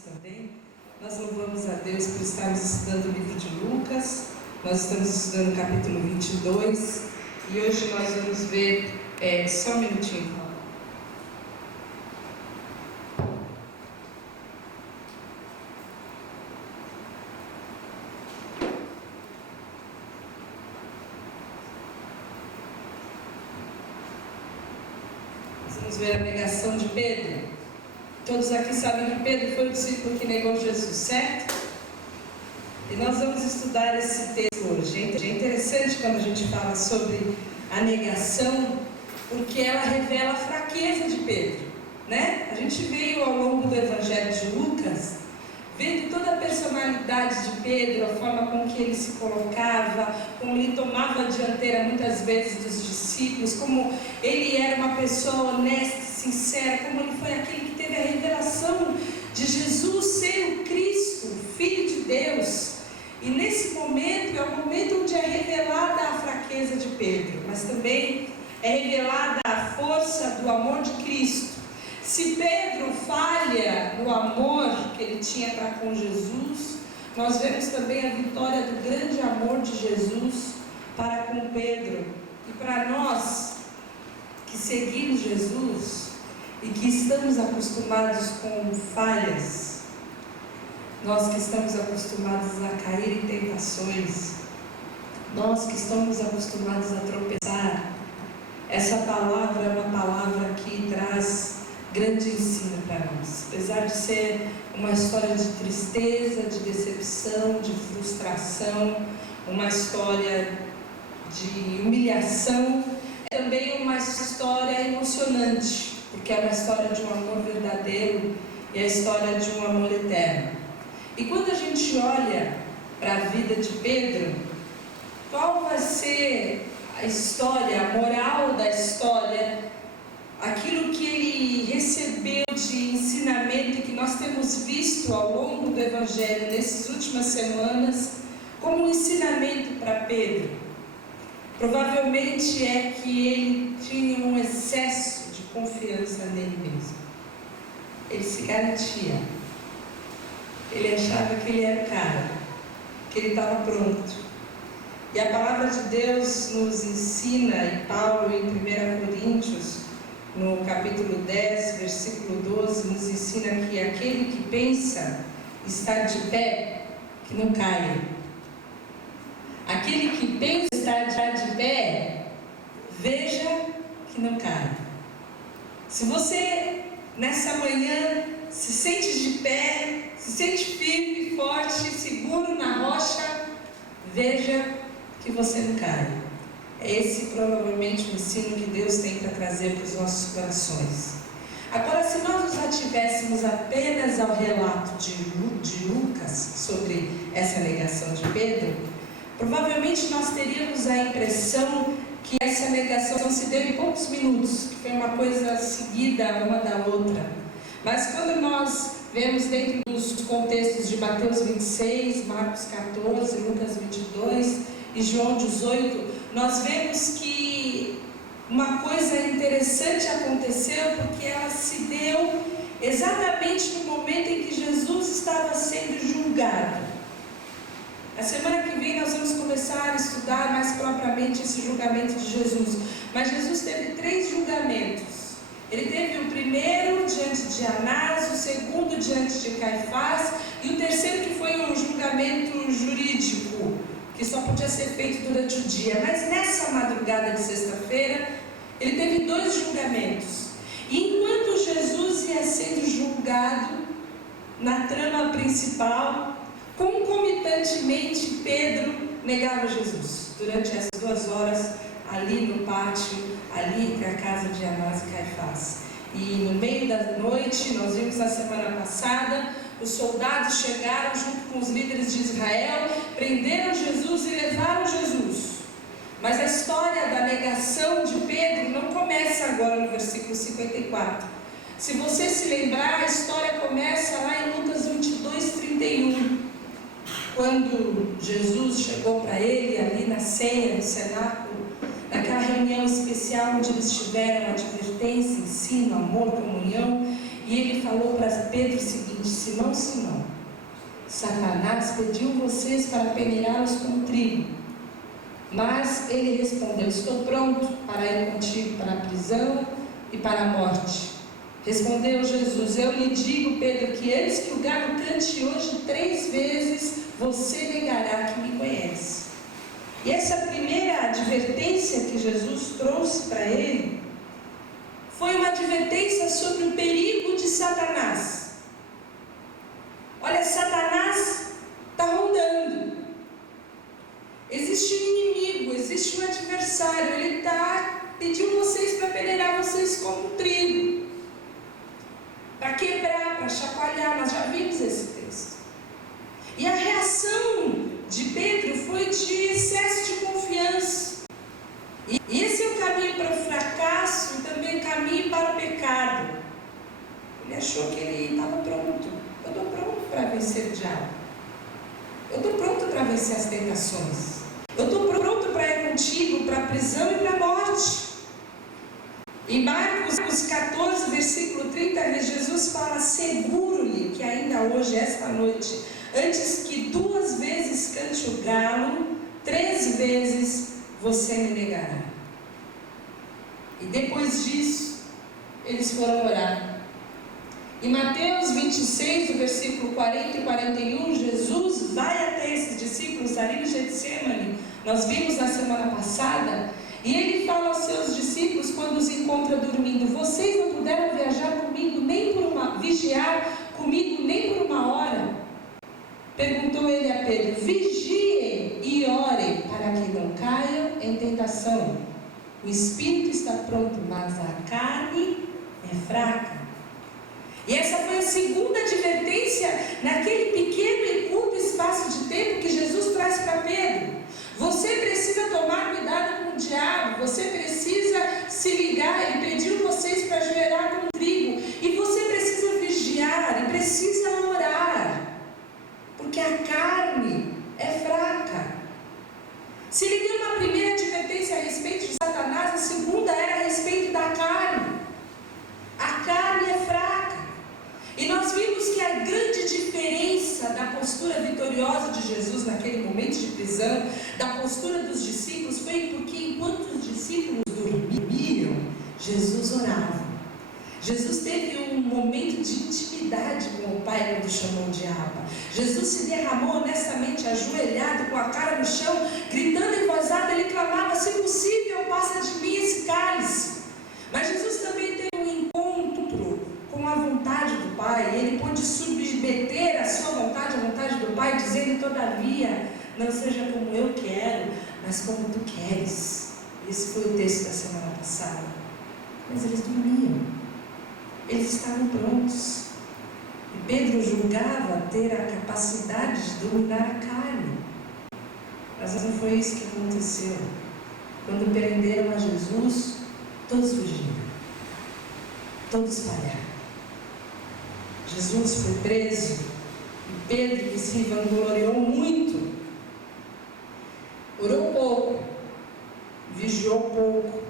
também. Nós louvamos a Deus por estarmos estudando o livro de Lucas. Nós estamos estudando o capítulo 22 e hoje nós vamos ver, só um minutinho, Paulo. Vamos ver a negação de Pedro. Todos aqui sabem que Pedro foi o discípulo que negou Jesus, certo? E nós vamos estudar esse texto hoje. É interessante quando a gente fala sobre a negação, porque ela revela a fraqueza de Pedro, né? A gente veio ao longo do Evangelho de Lucas vendo toda a personalidade de Pedro, a forma com que ele se colocava, como ele tomava a dianteira muitas vezes dos discípulos, como ele era uma pessoa honesta, sincera, como ele foi aquele que teve a revelação de Jesus ser o Cristo, o Filho de Deus. E nesse momento é o momento onde é revelada a fraqueza de Pedro, mas também é revelada a força do amor de Cristo. Se Pedro falha no amor que ele tinha para com Jesus, nós vemos também a vitória do grande amor de Jesus para com Pedro. E para nós que seguimos Jesus e que estamos acostumados com falhas, nós que estamos acostumados a cair em tentações, nós que estamos acostumados a tropeçar, essa palavra é uma palavra que traz grande ensino para nós. Apesar de ser uma história de tristeza, de decepção, de frustração, uma história de humilhação, é também uma história emocionante, porque é uma história de um amor verdadeiro e a história de um amor eterno. E quando a gente olha para a vida de Pedro, qual vai ser a história, a moral da história, aquilo que ele recebeu de ensinamento e que nós temos visto ao longo do Evangelho nessas últimas semanas como um ensinamento para Pedro? Provavelmente é que ele tinha um excesso de confiança nele mesmo. Ele se garantia. Ele achava que ele era o cara, que ele estava pronto. E a palavra de Deus nos ensina, e Paulo em 1 Coríntios, no capítulo 10, versículo 12, nos ensina que aquele que pensa estar de pé, que não caia. Aquele que pensa estar de pé, veja que não caia. Se você, nessa manhã, se sente de pé, se sente firme, forte, seguro na rocha, veja que você não caia. É esse provavelmente o ensino que Deus tem para trazer para os nossos corações. Agora, se nós nos ativéssemos apenas ao relato de Lucas sobre essa negação de Pedro, provavelmente nós teríamos a impressão que essa negação se deu em poucos minutos, que foi uma coisa seguida uma da outra. Mas quando nós vemos dentro dos contextos de Mateus 26, Marcos 14, Lucas 22 e João 18, nós vemos que uma coisa interessante aconteceu, porque ela se deu exatamente no momento em que Jesus estava sendo julgado. A semana que vem nós vamos começar a estudar mais propriamente esse julgamento de Jesus. Mas Jesus teve 3 julgamentos. Ele teve o primeiro diante de Anás, o segundo diante de Caifás e o terceiro que foi um julgamento jurídico, que só podia ser feito durante o dia. Mas nessa madrugada de sexta-feira, ele teve 2 julgamentos. E enquanto Jesus ia sendo julgado na trama principal, concomitantemente Pedro negava Jesus. Durante essas 2 horas, ali no pátio, ali entre a casa de Anás e Caifás. E no meio da noite, nós vimos na semana passada, os soldados chegaram junto com os líderes de Israel, prenderam Jesus e levaram Jesus. Mas a história da negação de Pedro não começa agora no versículo 54. Se você se lembrar, a história começa lá em Lucas 22, 31. Quando Jesus chegou para ele ali na ceia, no cenáculo, naquela reunião especial onde eles tiveram advertência, ensino, amor, comunhão, e ele falou para Pedro o seguinte: se Simão, Simão, Satanás pediu vocês para peneirá-los como trigo. Mas ele respondeu: estou pronto para ir contigo para a prisão e para a morte. Respondeu Jesus: eu lhe digo, Pedro, que antes que o galo cante hoje 3 vezes, você negará que me conhece. E essa primeira advertência que Jesus trouxe para ele foi uma advertência sobre o perigo de Satanás. Olha, Satanás está rondando. Existe um inimigo, existe um adversário. Ele está pedindo vocês para peneirar vocês como trigo, para quebrar, para chacoalhar. Nós já vimos esse texto. E a reação de Pedro foi de excesso de confiança. E esse é o caminho para o fracasso e também o caminho para o pecado. Ele achou que ele estava pronto. Eu estou pronto para vencer o diabo. Eu estou pronto para vencer as tentações. Eu estou pronto para ir contigo para a prisão e para a morte. Em Marcos 14, versículo 30, Jesus fala: seguro-lhe que ainda hoje, esta noite, antes que 2 vezes cante o galo, 3 vezes você me negará. E depois disso, eles foram orar. Em Mateus 26, do versículo 40 e 41, Jesus vai até esses discípulos ali no Getsemane. Nós vimos na semana passada. E ele fala aos seus discípulos quando os encontra dormindo: vocês não puderam vigiar comigo nem por uma hora? Perguntou ele a Pedro: vigiem e orem para que não caiam em tentação. O espírito está pronto, mas a carne é fraca. E essa foi a segunda advertência naquele pequeno e curto espaço de tempo que Jesus traz para Pedro. Você precisa tomar cuidado com o diabo, você precisa se ligar. Ele pediu vocês para ajoelhar como trigo, e você precisa vigiar e precisa orar, porque a carne é fraca. Se ele deu uma primeira advertência a respeito de Satanás, a segunda era a respeito da carne. A carne é fraca. E nós vimos que a grande diferença da postura vitoriosa de Jesus naquele momento de prisão, da postura dos discípulos, foi porque enquanto os discípulos dormiam, Jesus orava. Jesus teve um momento de intimidade com o Pai quando chamou de Abba. Jesus se derramou honestamente, ajoelhado, com a cara no chão, gritando em voz alta. Ele clamava: se possível, passa de mim esse cálice. Mas Jesus também teve um encontro com a vontade do Pai. Ele pôde submeter a sua vontade à vontade do Pai, dizendo: todavia, não seja como eu quero, mas como tu queres. Esse foi o texto da semana passada. Mas eles dormiam, eles estavam prontos. E Pedro julgava ter a capacidade de dominar a carne. Mas não foi isso que aconteceu. Quando prenderam a Jesus, todos fugiram, todos falharam. Jesus foi preso, e Pedro, que se vangloriou muito, orou pouco, vigiou pouco,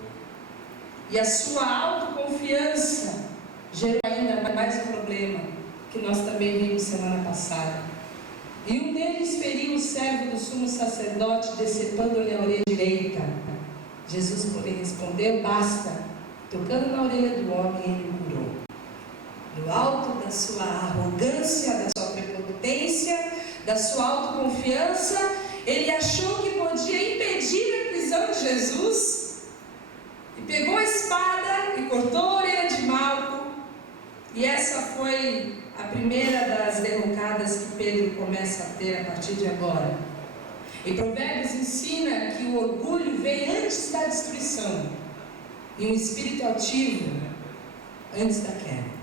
e a sua autoconfiança gerou ainda mais um problema, que nós também vimos semana passada. E um deles feriu o servo do sumo sacerdote, decepando-lhe a orelha direita. Jesus, porém, respondeu: basta. Tocando na orelha do homem, ele o curou. Do alto da sua arrogância, da sua prepotência, da sua autoconfiança, ele achou que podia impedir a prisão de Jesus, e pegou a espada e cortou a orelha de Malco. E essa foi a primeira das derrocadas que Pedro começa a ter a partir de agora. E Provérbios ensina que o orgulho vem antes da destruição, e um espírito altivo antes da queda.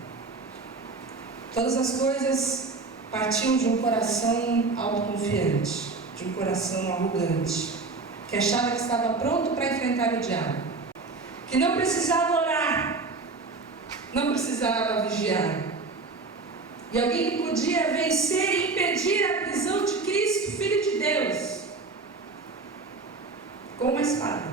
Todas as coisas partiam de um coração autoconfiante, de um coração arrogante, que achava que estava pronto para enfrentar o diabo, que não precisava orar, não precisava vigiar. E alguém que podia vencer e impedir a prisão de Cristo, Filho de Deus, com uma espada.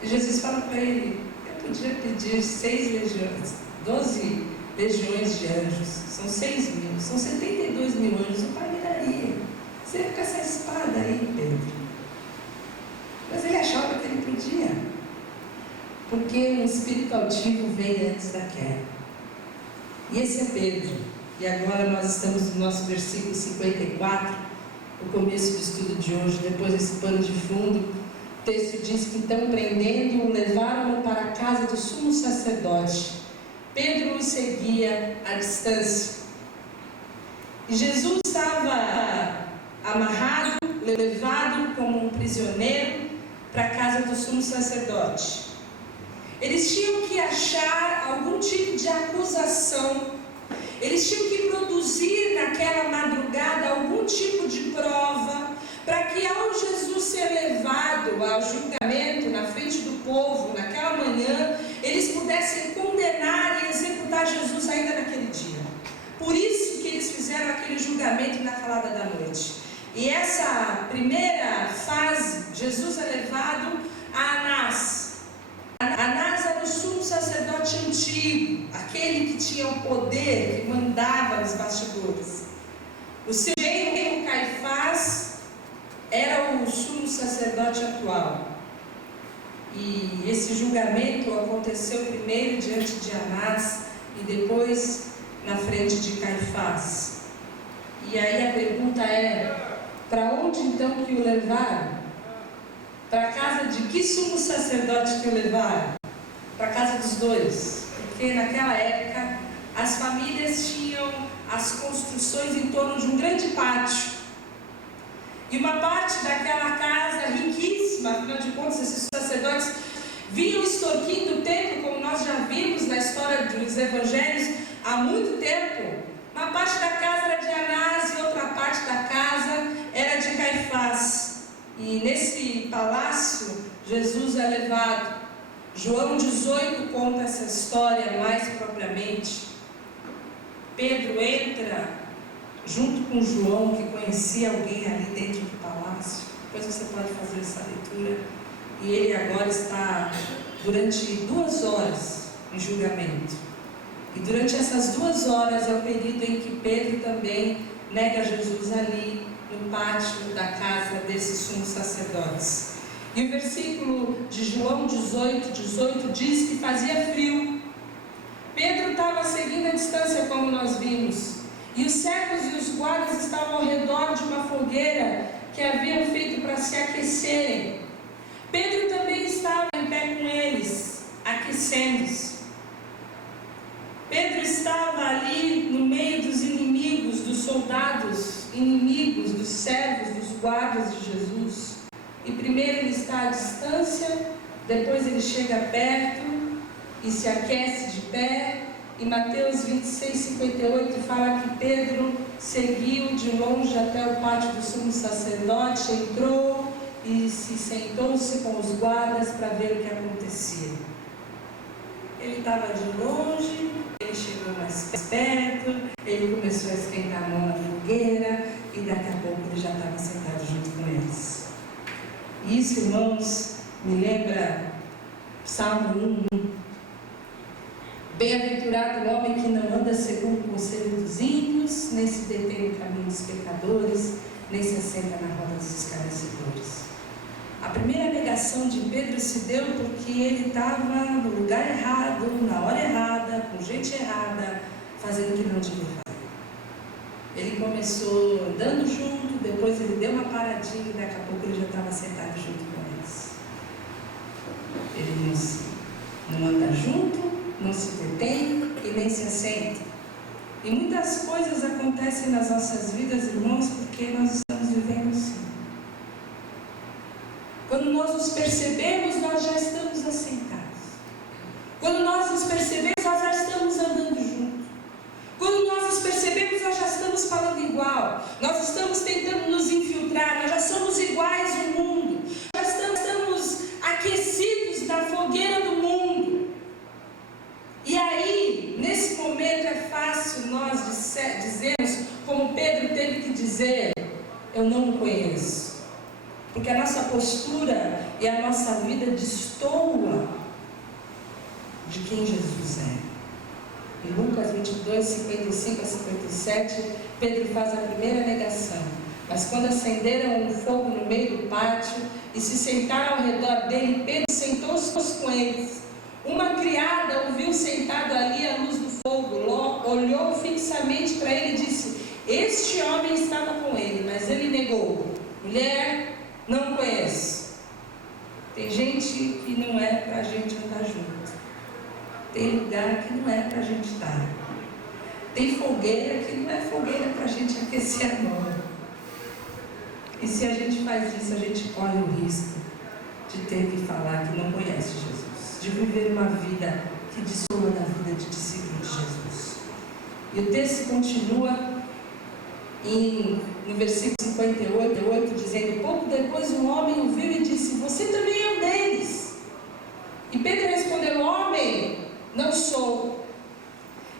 E Jesus fala para ele: eu podia pedir 6 legiões, 12 legiões de anjos, são 6 mil, são 72 mil anjos, o pai me daria. Você ia com essa espada aí, Pedro. Mas ele achava que ele podia, porque o espírito altivo veio antes da queda. E esse é Pedro. E agora nós estamos no nosso versículo 54, o começo do estudo de hoje, depois desse pano de fundo. O texto diz que então, prendendo-o, levaram-no para a casa do sumo sacerdote. Pedro o seguia à distância. E Jesus estava amarrado, levado como um prisioneiro para a casa do sumo sacerdote. Eles tinham que achar algum tipo de acusação. Eles tinham que produzir naquela madrugada algum tipo de prova, para que ao Jesus ser levado ao julgamento na frente do povo, naquela manhã, eles pudessem condenar e executar Jesus ainda naquele dia. Por isso que eles fizeram aquele julgamento na calada da noite. E essa primeira fase, Jesus é levado a Anás. Anás era o sumo sacerdote antigo, aquele que tinha o poder, que mandava nos bastidores. O seu genro Caifás era o sumo sacerdote atual. E esse julgamento aconteceu primeiro diante de Anás e depois na frente de Caifás. E aí a pergunta é: para onde então que o levaram? Para a casa de que sumo sacerdote que o levaram? Para a casa dos dois. Porque naquela época as famílias tinham as construções em torno de um grande pátio. E uma parte daquela casa riquíssima, afinal de contas, esses sacerdotes vinham extorquindo o templo, como nós já vimos na história dos evangelhos há muito tempo. Uma parte da casa era de Anás e outra parte da casa era de Caifás. E nesse palácio, Jesus é levado. João 18 conta essa história mais propriamente. Pedro entra junto com João, que conhecia alguém ali dentro do palácio. Depois você pode fazer essa leitura. E ele agora está durante 2 horas em julgamento. E durante essas 2 horas é o período em que Pedro também nega Jesus ali no pátio da casa desses sumos sacerdotes. E o versículo de João 18 diz que fazia frio. Pedro estava seguindo a distância, como nós vimos. E os servos e os guardas estavam ao redor de uma fogueira que haviam feito para se aquecerem. Pedro também estava em pé com eles, aquecendo-se. Pedro estava ali no meio dos inimigos, dos soldados inimigos, dos servos, dos guardas de Jesus. E primeiro ele está à distância, depois ele chega perto e se aquece de pé. E Mateus 26:58 fala que Pedro seguiu de longe até o pátio do sumo sacerdote, entrou e se sentou-se com os guardas para ver o que acontecia. Ele estava de longe, ele chegou mais perto, ele começou a esquentar a mão na fogueira e daqui a pouco ele já estava sentado junto com eles. Isso, irmãos, me lembra Salmo 1. Bem-aventurado o homem que não anda segundo o conselho dos ímpios, nem se detém no caminho dos pecadores, nem se assenta na roda dos escarnecedores. A primeira negação de Pedro se deu porque ele estava no lugar errado, na hora errada, com gente errada, fazendo o que não devia fazer. Ele começou andando junto, depois ele deu uma paradinha e daqui a pouco ele já estava sentado junto com eles. Ele não anda junto, não se detém e nem se assenta. E muitas coisas acontecem nas nossas vidas, irmãos, porque nós estamos vivendo assim. Quando nós nos percebemos, nós já estamos assentados. Quando nós nos percebemos, nós já estamos andando junto. Quando nós nos percebemos, nós já estamos falando igual. Nós estamos tentando nos infiltrar, nós já somos iguais ao mundo. Nós estamos aquecidos na fogueira do mundo. E aí, nesse momento é fácil nós dizermos, como Pedro teve que dizer: eu não o conheço. Porque a nossa postura e a nossa vida destoa de quem Jesus é. Em Lucas 22, 55 a 57, Pedro faz a primeira negação. Mas quando acenderam um fogo no meio do pátio e se sentaram ao redor dele, Pedro sentou-se com eles. Uma criada o viu sentado ali à luz do fogo, olhou fixamente para ele e disse: este homem estava com ele. Mas ele negou: mulher, não conheço. Tem gente que não é para a gente andar junto. Tem lugar que não é para a gente estar. Tem fogueira que não é fogueira para a gente aquecer a mão. E se a gente faz isso, a gente corre o risco de ter que falar que não conhece Jesus, de viver uma vida que dissolva da vida de discípulo de Jesus. E o texto continua no versículo 58, dizendo: pouco depois um homem o viu e disse: você também é um deles. E Pedro respondeu: homem, não sou.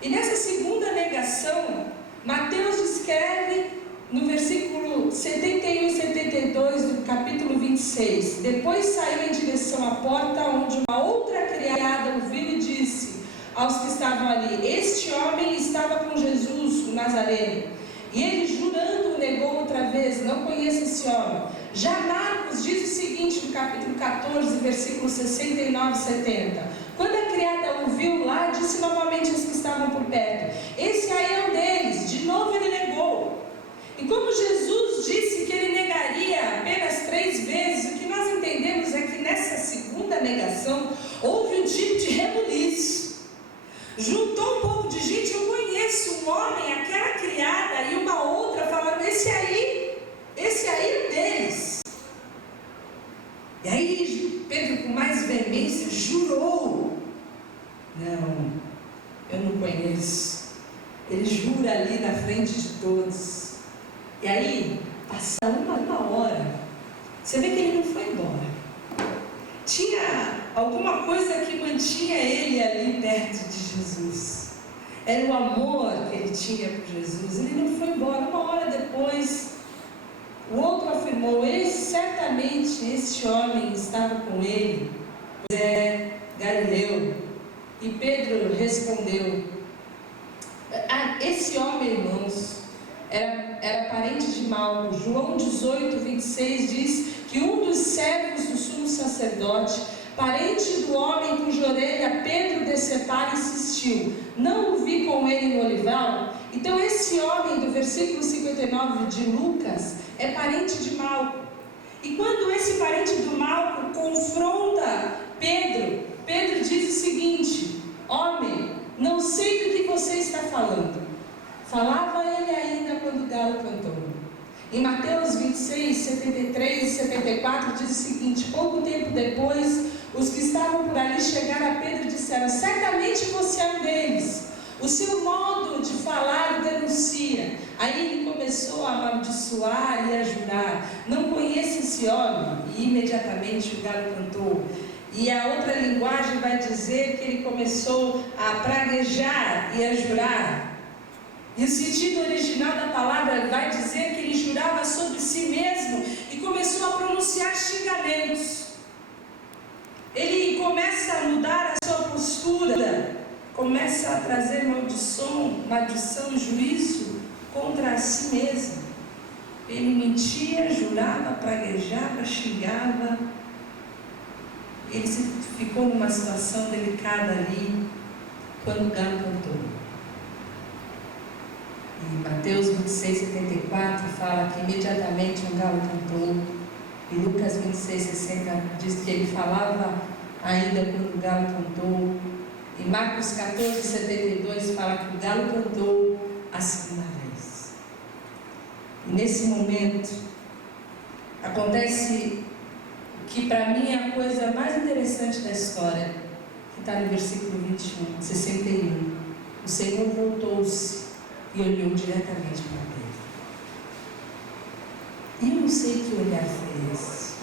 E nessa segunda negação, Mateus descreve no versículo 71 e 72 do capítulo 26: depois saiu em direção à porta, onde uma outra criada o viu e disse aos que estavam ali: este homem estava com Jesus, o Nazareno. E ele, jurando, negou outra vez: não conheço esse homem. Já Marcos diz o seguinte no capítulo 14, versículos 69 e 70: quando a criada o viu lá, disse novamente aos que estavam por perto: esse aí é um deles. De novo ele negou. E como Jesus disse que ele negaria apenas 3 vezes, o que nós entendemos é que nessa segunda negação houve um tipo de rebuliço. Juntou um pouco de gente: eu conheço um homem, aquela criada e uma outra, falando: esse aí é um deles. E aí Pedro, com mais veemência, jurou: não, eu não conheço. Ele jura ali na frente de todos. E aí, passa uma hora, você vê que ele não foi embora. Tinha alguma coisa que mantinha ele ali perto de Jesus. Era o amor que ele tinha por Jesus. Ele não foi embora. Uma hora depois, o outro afirmou: certamente este homem estava com ele, pois é Galileu. E Pedro respondeu: esse homem, irmãos, era parente de Malco. João 18, 26 diz que um dos servos do sumo sacerdote, parente do homem cuja orelha Pedro decepara, insistiu: não o vi com ele no olival? Então esse homem do versículo 59 de Lucas é parente de Malco. E quando esse parente do Malco confronta Pedro, Pedro diz o seguinte: homem, não sei do que você está falando. Falava ele ainda quando o galo cantou. Em Mateus 26, 73 e 74 diz o seguinte: pouco tempo depois, os que estavam por ali chegaram a Pedro e disseram: certamente você é um deles. O seu modo de falar o denuncia. Aí ele começou a amaldiçoar e a jurar: não conheço esse homem. E imediatamente o galo cantou. E a outra linguagem vai dizer que ele começou a praguejar e a jurar. E o sentido original da palavra vai dizer que ele jurava sobre si mesmo e começou a pronunciar xingamentos. Ele começa a mudar a sua postura, começa a trazer maldição e juízo contra si mesmo. Ele mentia, jurava, praguejava, xingava. Ele ficou numa situação delicada ali quando o galo cantou. E Mateus 26, 74 fala que imediatamente um galo cantou. E Lucas 26, 60 diz que ele falava ainda quando o galo cantou. E Marcos 14, 72 fala que o galo cantou a segunda vez. E nesse momento acontece que para mim é a coisa mais interessante da história, que está no versículo 21, 61. O Senhor voltou-se e olhou diretamente para Pedro. E eu não sei que olhar foi esse.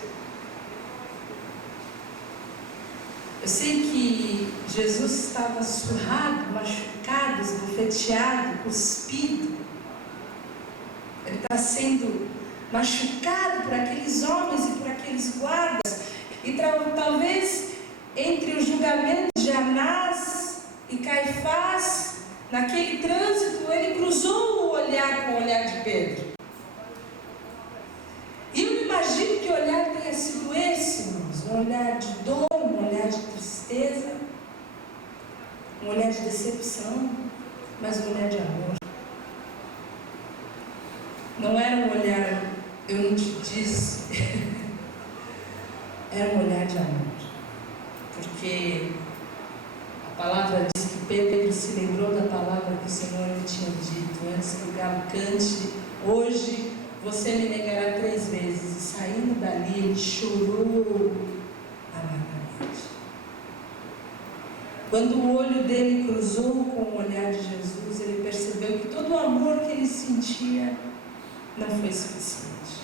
Eu sei que Jesus estava surrado, machucado, esbofeteado, cuspido. Ele está sendo machucado por aqueles homens e por aqueles guardas. E talvez entre o julgamento de Anás e Caifás, naquele trânsito, ele cruzou o olhar com o olhar de Pedro. E eu imagino que o olhar tenha sido esse, irmãos, um olhar de dor, um olhar de tristeza, um olhar de decepção, mas um olhar de amor. Não era um olhar, eu não te disse, era um olhar de amor, porque a palavra diz que Pedro se lembrou da palavra que o Senhor lhe tinha dito: antes que o galo cante, hoje você me negará 3 vezes. E saindo dali, ele chorou amargamente. Quando o olho dele cruzou com o olhar de Jesus, ele percebeu que todo o amor que ele sentia não foi suficiente.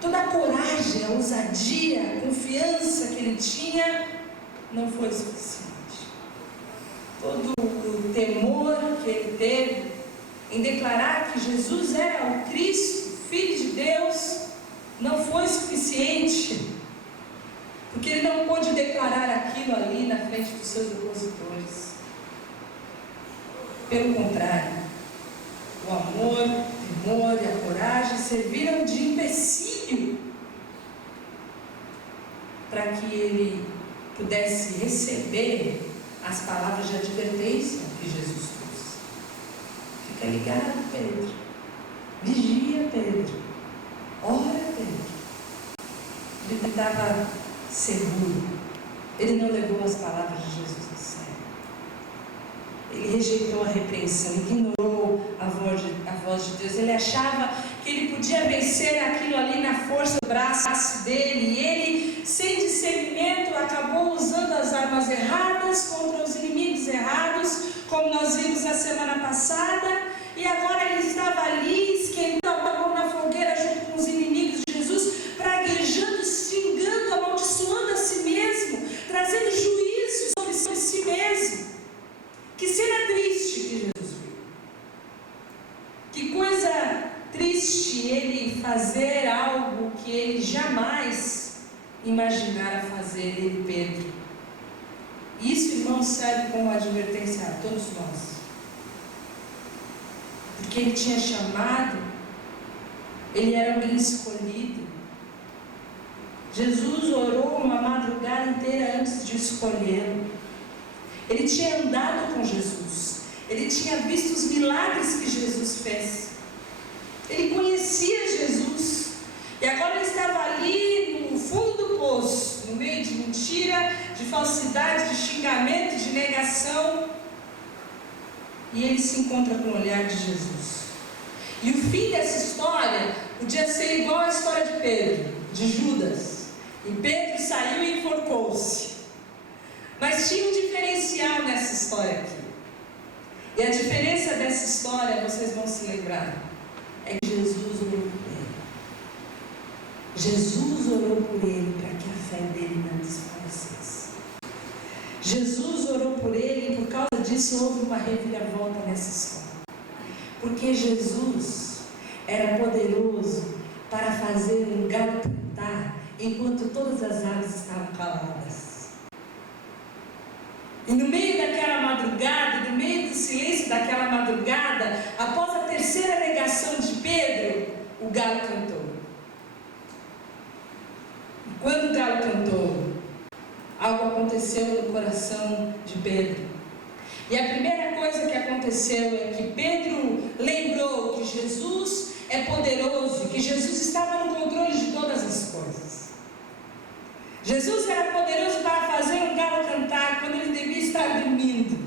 Toda a coragem, a ousadia, a confiança que ele tinha não foi suficiente. Todo o temor que ele teve em declarar que Jesus era o Cristo, Filho de Deus, não foi suficiente, porque ele não pôde declarar aquilo ali na frente dos seus opositores. Pelo contrário, o amor, o temor e a coragem serviram de empecilho para que ele pudesse receber as palavras de advertência que Jesus trouxe. Fica ligado, Pedro. Vigia, Pedro. Ora, Pedro. Ele estava seguro. Ele não levou as palavras de Jesus a sério. Ele rejeitou a repreensão, ignorou a voz de Deus. Ele achava que ele podia vencer aquilo ali na força do braço dele. E ele, sem discernimento, acabou usando as armas erradas contra os inimigos errados, como nós vimos na semana passada. E agora ele estava ali, esquentando a mão na fogueira junto com os inimigos de Jesus, praguejando, xingando, amaldiçoando a si mesmo, trazendo juízo sobre si mesmo. Que cena triste que Jesus viu. Que coisa triste ele fazer algo que ele jamais imaginara fazer, ele, Pedro. Isso, irmão, serve como advertência a todos nós. Porque ele tinha chamado, ele era alguém escolhido. Jesus orou uma madrugada inteira antes de escolhê-lo. Ele tinha andado com Jesus, ele tinha visto os milagres que Jesus fez, ele conhecia Jesus, e agora ele estava ali no fundo do poço, no meio de mentira, de falsidade, de xingamento, de negação, e ele se encontra com o olhar de Jesus. E o fim dessa história podia ser igual à história de Pedro, de Judas, e Pedro saiu e enforcou-se. Mas tinha um diferencial nessa história aqui. E a diferença dessa história, vocês vão se lembrar, é que Jesus orou por ele. Jesus orou por ele para que a fé dele não desfalecesse. Jesus orou por ele e por causa disso houve uma reviravolta nessa história. Porque Jesus era poderoso para fazer um galo cantar enquanto todas as aves estavam caladas. E no meio daquela madrugada, no meio do silêncio daquela madrugada, após a terceira negação de Pedro, o galo cantou. E quando o galo cantou, algo aconteceu no coração de Pedro. E a primeira coisa que aconteceu é que Pedro lembrou que Jesus é poderoso, que Jesus estava no controle de todas as coisas. Jesus era poderoso para fazer um galo cantar quando ele devia estar dormindo.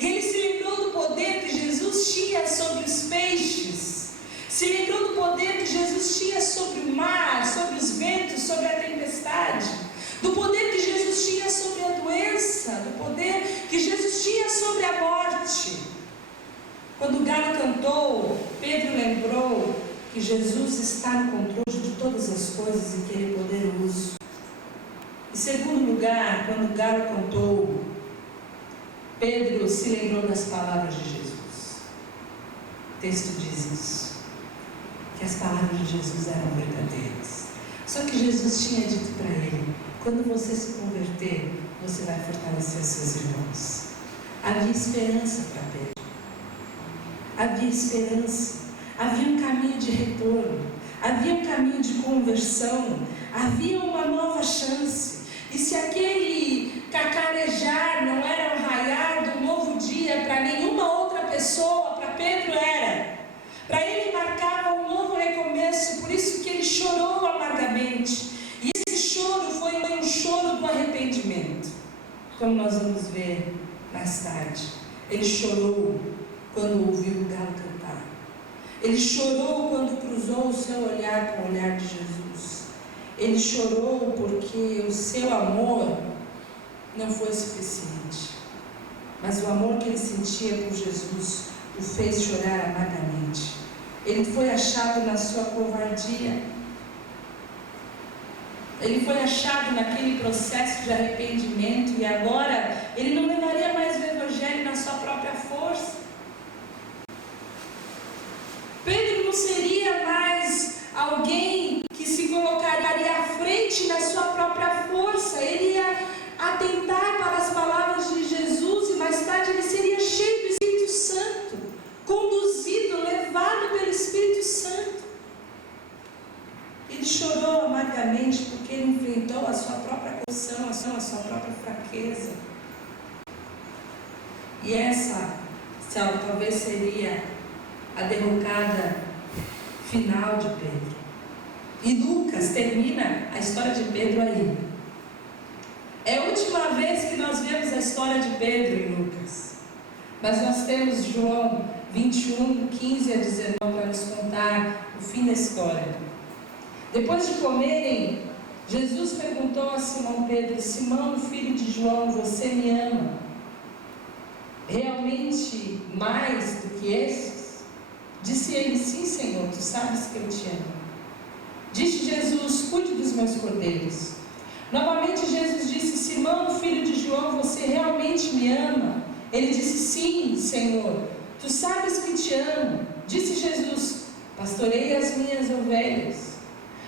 E ele se lembrou do poder que Jesus tinha sobre os peixes. Se lembrou do poder que Jesus tinha sobre o mar, sobre os ventos, sobre a tempestade. Do poder que Jesus tinha sobre a doença. Do poder que Jesus tinha sobre a morte. Quando o galo cantou, Pedro lembrou que Jesus está no controle de todas as coisas e que Ele é poderoso. Em segundo lugar, quando o galo cantou, Pedro se lembrou das palavras de Jesus. O texto diz isso, que as palavras de Jesus eram verdadeiras. Só que Jesus tinha dito para ele: quando você se converter, você vai fortalecer os seus irmãos. Havia esperança para Pedro. havia esperança, havia um caminho de retorno, havia um caminho de conversão, havia uma nova chance. E se aquele cacarejar não era o raiar do novo dia para nenhuma outra pessoa, para Pedro era. Para ele marcava um novo recomeço, por isso que ele chorou amargamente. E esse choro foi um choro do arrependimento, como nós vamos ver mais tarde. Ele chorou quando ouviu o galo cantar. Ele chorou quando cruzou o seu olhar com o olhar de Jesus. Ele chorou porque o seu amor não foi suficiente, mas o amor que ele sentia por Jesus o fez chorar amargamente. Ele foi achado na sua covardia. Ele foi achado naquele processo de arrependimento e agora ele não levaria mais o Evangelho na sua própria força. Pedro não seria mais alguém que se colocaria à frente na sua própria força. Ele ia atentar para as palavras de Jesus e mais tarde ele seria cheio do Espírito Santo, conduzido, levado pelo Espírito Santo. Ele chorou amargamente porque ele enfrentou a sua própria corrupção, a sua própria fraqueza. E essa talvez seria a derrocada final de Pedro. E Lucas termina a história de Pedro aí. É a última vez que nós vemos a história de Pedro em Lucas. Mas nós temos João 21, 15 a 19 para nos contar o fim da história. Depois de comerem, Jesus perguntou a Simão Pedro: Simão, filho de João, você me ama realmente mais do que esses? Disse ele: sim, Senhor, tu sabes que eu te amo. Disse Jesus: cuide dos meus cordeiros. Novamente Jesus disse: Simão, filho de João, você realmente me ama? Ele disse: sim, Senhor, tu sabes que te amo. Disse Jesus: pastorei as minhas ovelhas.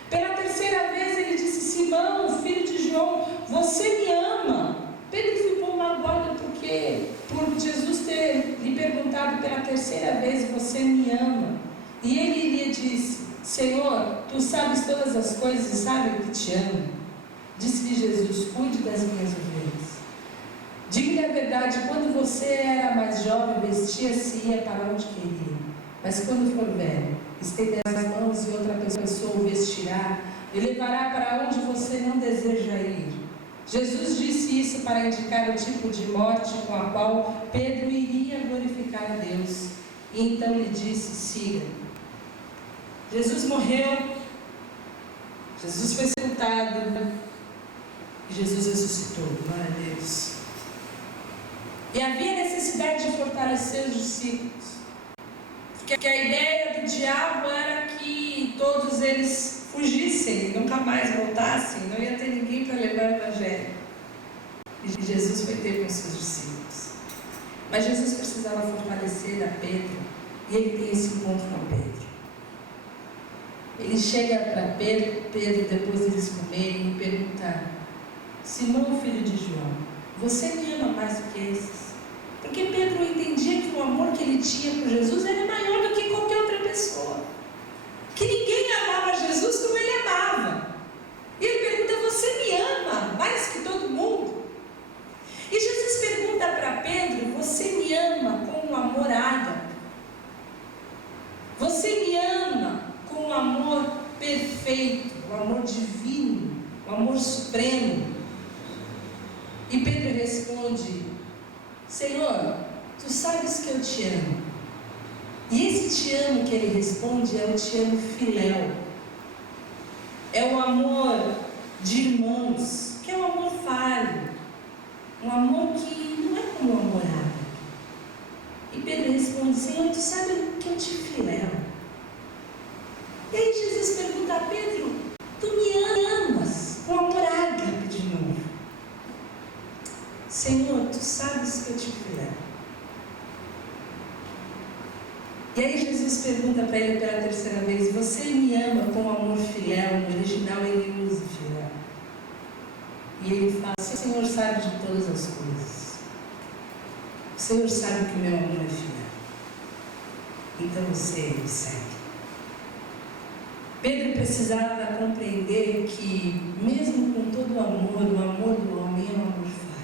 Pela terceira vez ele disse: Simão, filho de João, você me ama? Pedro ficou magoado por Jesus ter lhe perguntado pela terceira vez: você me ama? E ele lhe disse: Senhor, tu sabes todas as coisas e sabes que te amo. Disse-lhe Jesus: cuide das minhas ovelhas. Diga-lhe a verdade, quando você era mais jovem, vestia-se e ia para onde queria. Mas quando for velho, estenderá as mãos e outra pessoa o vestirá e levará para onde você não deseja ir. Jesus disse isso para indicar o tipo de morte com a qual Pedro iria glorificar a Deus. E então lhe disse: siga. Jesus morreu, Jesus foi sepultado e Jesus ressuscitou. Glória a Deus. E havia necessidade de fortalecer os discípulos, porque a ideia do diabo era que todos eles fugissem e nunca mais voltassem, não ia ter ninguém para levar o Evangelho. E Jesus foi ter com seus discípulos. Mas Jesus precisava fortalecer a Pedro, e ele tem esse encontro com Pedro. Ele chega para Pedro, depois deles comerem, e pergunta: Simão, filho de João, você me ama mais do que esses? Porque Pedro entendia que o amor que ele tinha por Jesus era maior do que qualquer outra pessoa. Que ninguém amava Jesus como ele amava. E ele pergunta: você me ama mais que todo mundo? E Jesus pergunta para Pedro: você me ama com um amor ágape? Você me ama com um amor perfeito, o amor divino, o amor supremo? E Pedro responde: Senhor, tu sabes que eu te amo. E esse te amo que ele responde é o te amo filéu. É o amor de irmãos, que é um amor falho, um amor que não é como o amor ágape. E Pedro responde: Senhor, tu sabes que eu te filéu. E aí Jesus pergunta a Pedro: tu me amas com amor ágape de novo? Senhor, tu sabes que eu te filéu. E aí Jesus pergunta para ele pela terceira vez: você me ama com amor filéu? No original ele usa filéu. E ele fala: o Senhor sabe de todas as coisas. O Senhor sabe que o meu amor é filéu. então você me segue. Pedro precisava compreender que, mesmo com todo o amor do homem é um amor falho.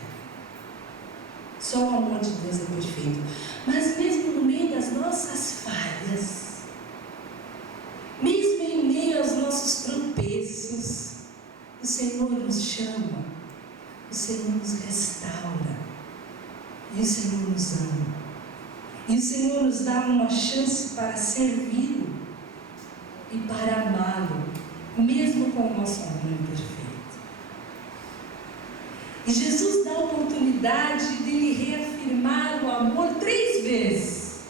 Só o amor de Deus é perfeito. Mas mesmo no meio das nossas falhas, mesmo em meio aos nossos tropeços, o Senhor nos chama, o Senhor nos restaura, e o Senhor nos ama, e o Senhor nos dá uma chance para servi-lo e para amá-lo, mesmo com o nosso amor imperfeito. E Jesus dá a oportunidade de lhe reafirmar o amor 3 vezes,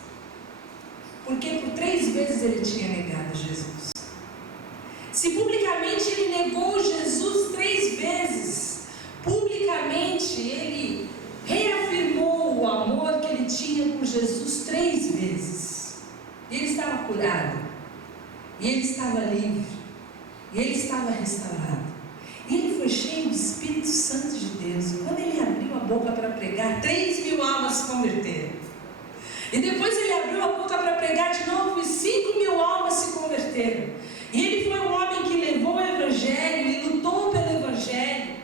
porque por 3 vezes ele tinha negado Jesus. Se publicamente ele negou Jesus 3 vezes, publicamente ele reafirmou o amor que ele tinha por Jesus 3 vezes. E ele estava curado, e ele estava livre, e ele estava restaurado. E ele foi cheio do Espírito Santo de Deus. E quando ele abriu a boca para pregar, 3.000 almas se converteram. E depois ele abriu a boca para pregar de novo e 5.000 almas se converteram. E ele foi um homem que levou o Evangelho e lutou pelo Evangelho.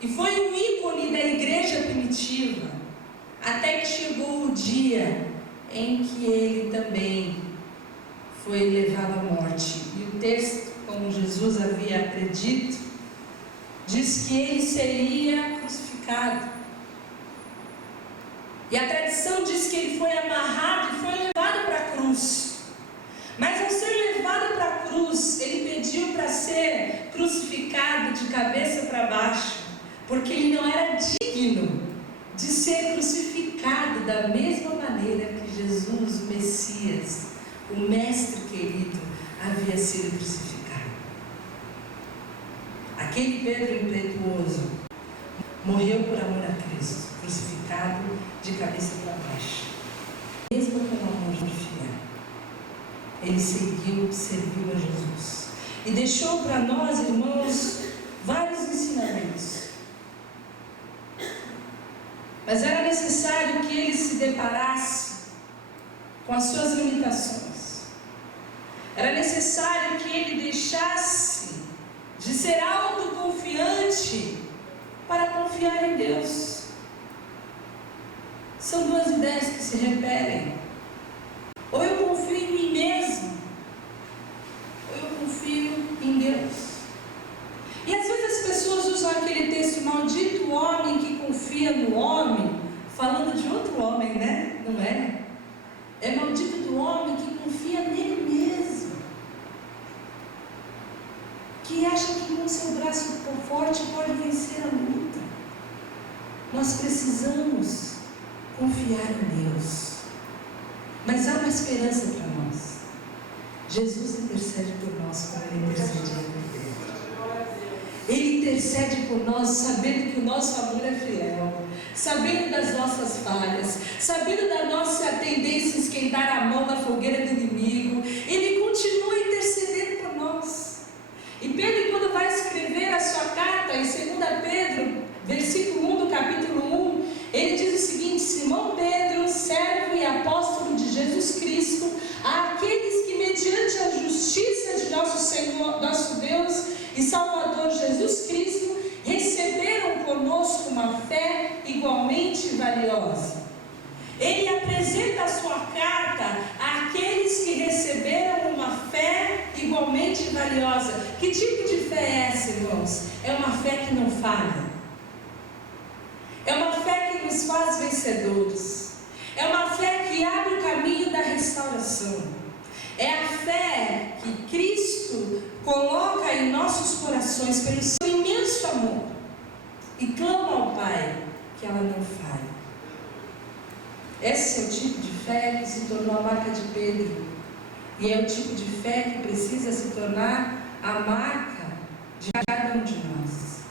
E foi um ícone da igreja primitiva. Até que chegou o dia em que ele também foi levado à morte. E o texto, como Jesus havia predito, diz que ele seria crucificado. E a tradição diz que ele foi amarrado e foi levado para a cruz. Mas ao ser levado para a cruz, ele pediu para ser crucificado de cabeça para baixo, porque ele não era digno de ser crucificado da mesma maneira que Jesus, o Messias, o Mestre querido, havia sido crucificado. Aquele Pedro impetuoso morreu por amor a Cristo, crucificado de cabeça para baixo. Mesmo com amor fiel, ele serviu a Jesus. E deixou para nós, irmãos, vários ensinamentos. Mas era necessário que ele se deparasse com as suas limitações. Era necessário que ele deixasse de ser autoconfiante para confiar em Deus. São 2 ideias que se repetem. Ou eu confio em mim mesmo, ou eu confio em Deus. E às vezes as pessoas usam aquele texto, maldito o homem que confia no homem, falando de outro homem, né? Não é? É maldito do homem que confia nele mesmo, que acha que com seu braço forte pode vencer a luta. Nós precisamos confiar em Deus. Mas há uma esperança para nós. Jesus intercede por nós como ele intercedia por Pedro. Ele intercede por nós sabendo que o nosso amor é fiel, sabendo das nossas falhas, sabendo da nossa tendência a esquentar a mão na fogueira do inimigo. Ele continua intercedendo por nós. E Pedro, quando vai escrever a sua carta em 2 Pedro, versículo 1 do capítulo 1, ele diz o seguinte: Simão Pedro, servo e apóstolo de Jesus Cristo, àqueles que mediante a justiça de nosso Senhor, nosso Deus e Salvador Jesus Cristo, receberam conosco uma fé igualmente valiosa. Ele apresenta a sua carta àqueles que receberam uma fé igualmente valiosa. Que tipo de fé é essa, irmãos? É uma fé que não falha. É uma fé que nos faz vencedores. É uma fé que abre o caminho da restauração. É a fé que Cristo coloca em nossos corações pelo seu imenso amor e clama ao Pai que ela não falhe. Esse é o tipo de fé que se tornou a marca de Pedro, e é o tipo de fé que precisa se tornar a marca de cada um de nós.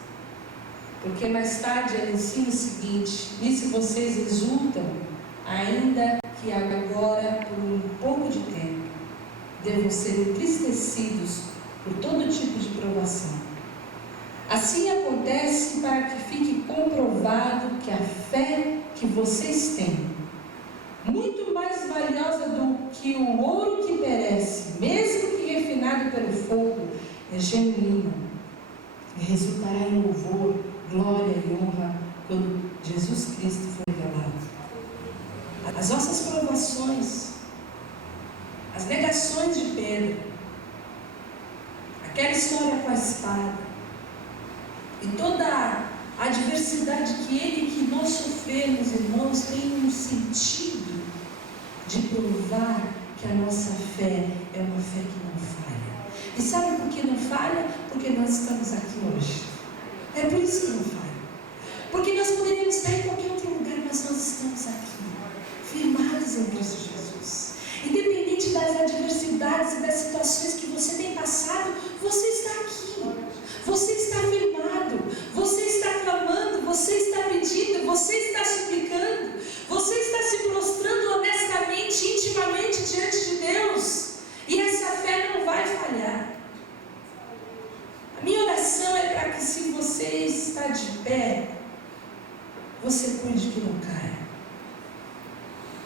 Porque mais tarde ela ensina o seguinte: nisso vocês exultam, ainda que agora, por um pouco de tempo, devam ser entristecidos por todo tipo de provação. Assim acontece para que fique comprovado que a fé que vocês têm, muito mais valiosa do que o ouro que perece, mesmo que refinado pelo fogo, é genuíno e resultará em louvor, glória e honra quando Jesus Cristo for revelado. As nossas provações, as negações de Pedro, aquela história com a espada e toda a adversidade que nós sofremos, irmãos, tem um sentido de provar que a nossa fé é uma fé que não falha. E sabe por que não falha? Porque nós estamos aqui hoje. É por isso que não falha. Porque nós poderíamos estar em qualquer outro lugar, mas nós estamos aqui, firmados em Cristo Jesus. Independente das adversidades e das situações que você tem passado, você está aqui. Você está firmado, você está clamando, você está pedindo, você está suplicando, você está se prostrando honestamente, intimamente diante de Deus, e essa fé não vai falhar. A minha oração é para que, se você está de pé, você cuide que não caia.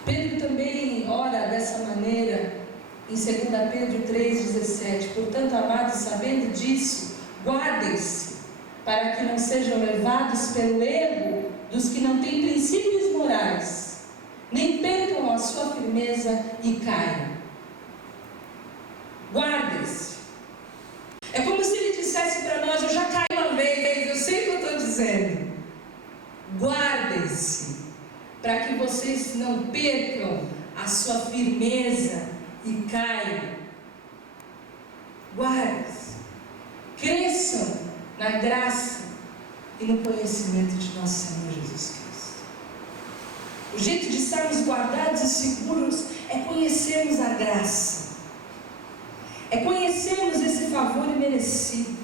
Pedro também ora dessa maneira em 2 Pedro 3,17: portanto, amados, sabendo disso, guardem-se, para que não sejam levados pelo erro dos que não têm princípios morais, nem percam a sua firmeza e caiam. Guardem-se. É como se ele dissesse para nós: eu já caí uma vez, eu sei o que eu estou dizendo. Guardem-se, para que vocês não percam a sua firmeza e caiam. Guardem-se. Cresçam na graça e no conhecimento de nosso Senhor Jesus Cristo. O jeito de estarmos guardados e seguros é conhecermos a graça, é conhecermos esse favor imerecido,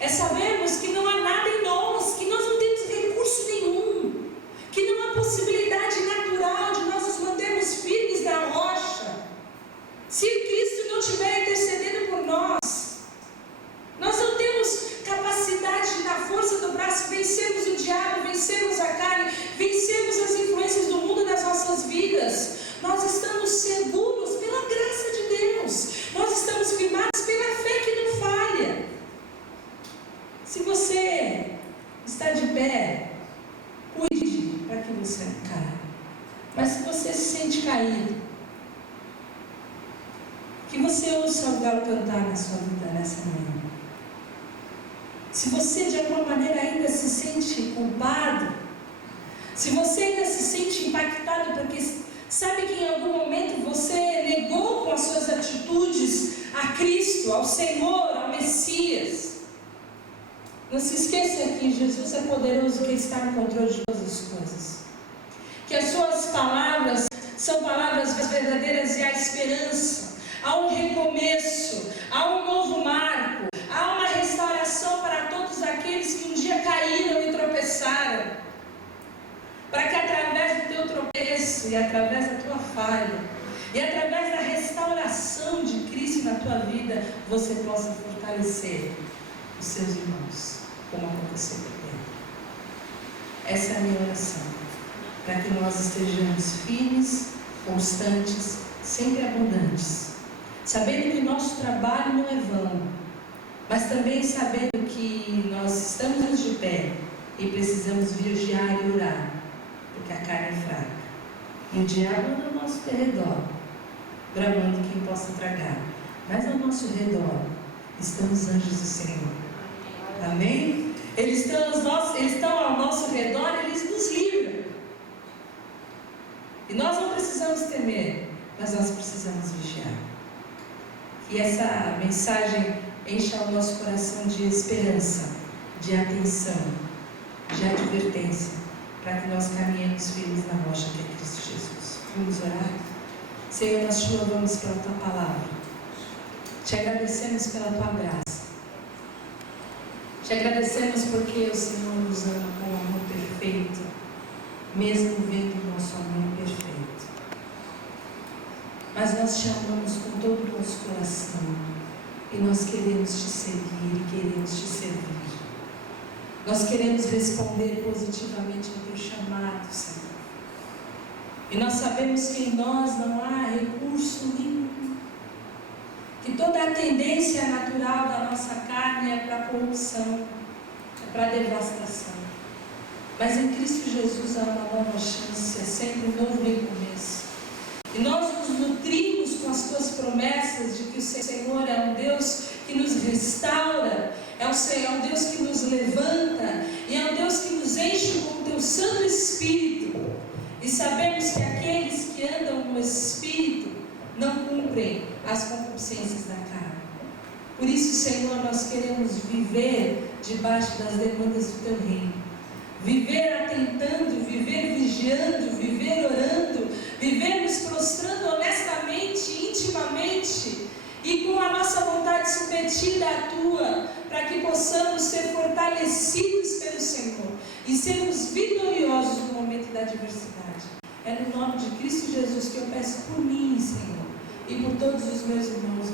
é sabermos que não há nada em nós, que nós não temos recurso nenhum, que não há possibilidade natural de nós nos mantermos firmes na rocha, se Cristo não estiver intercedendo por nós. Nós não temos capacidade de, na força do braço, vencermos o diabo, vencermos a carne, vencermos as influências do mundo nas nossas vidas. Nós estamos seguros pela graça de Deus. Nós estamos firmados pela fé que não falha. Se você está de pé, cuide para que você não caia. Mas se você se sente caído, que você ouça o galo cantar na sua vida nessa manhã. Se você de alguma maneira ainda se sente culpado, se você ainda se sente impactado porque sabe que em algum momento você negou com as suas atitudes a Cristo, ao Senhor, ao Messias, não se esqueça que Jesus é poderoso, que está no controle de todas as coisas, que as suas palavras são palavras verdadeiras e há esperança, há um recomeço, há um novo marco, há uma restauração para todos aqueles que um dia caíram e tropeçaram, para que através do teu tropeço e através da tua falha e através da restauração de Cristo na tua vida, você possa fortalecer os seus irmãos, como aconteceu com ele. Essa é a minha oração, para que nós estejamos firmes, constantes, sempre abundantes, sabendo que o nosso trabalho não é vão, mas também sabendo que nós estamos de pé e precisamos vigiar e orar, porque a carne é fraca e o diabo anda ao nosso redor, bramando quem possa tragar, mas ao nosso redor estão os anjos do Senhor. Amém? Eles estão ao nosso redor, eles nos livram. E nós não precisamos temer, mas nós precisamos vigiar. Que essa mensagem encha o nosso coração de esperança, de atenção, de advertência, para que nós caminhemos firmes na rocha que é Cristo Jesus. Vamos orar? Senhor, nós te louvamos pela tua palavra, te agradecemos pela tua graça, te agradecemos porque o Senhor nos ama com amor perfeito, mesmo vendo o nosso amor perfeito. Mas nós te amamos com todo o nosso coração e nós queremos te seguir e queremos te servir. Nós queremos responder positivamente ao teu chamado, Senhor. E nós sabemos que em nós não há recurso nenhum. Que toda a tendência natural da nossa carne é para a corrupção, é para a devastação. Mas em Cristo Jesus há uma nova chance, é sempre um novo recomeço. E nós nos nutrimos com as tuas promessas de que o Senhor é um Deus que nos restaura, é um Deus que nos levanta, e é um Deus que nos enche com o teu Santo Espírito. E sabemos que aqueles que andam no Espírito não cumprem as concupiscências da carne. Por isso, Senhor, nós queremos viver debaixo das demandas do teu reino. Viver atentando, viver vigiando, viver orando, viver nos prostrando honestamente, intimamente e com a nossa vontade submetida à tua, para que possamos ser fortalecidos pelo Senhor e sermos vitoriosos no momento da adversidade. É no nome de Cristo Jesus que eu peço por mim, Senhor, e por todos os meus irmãos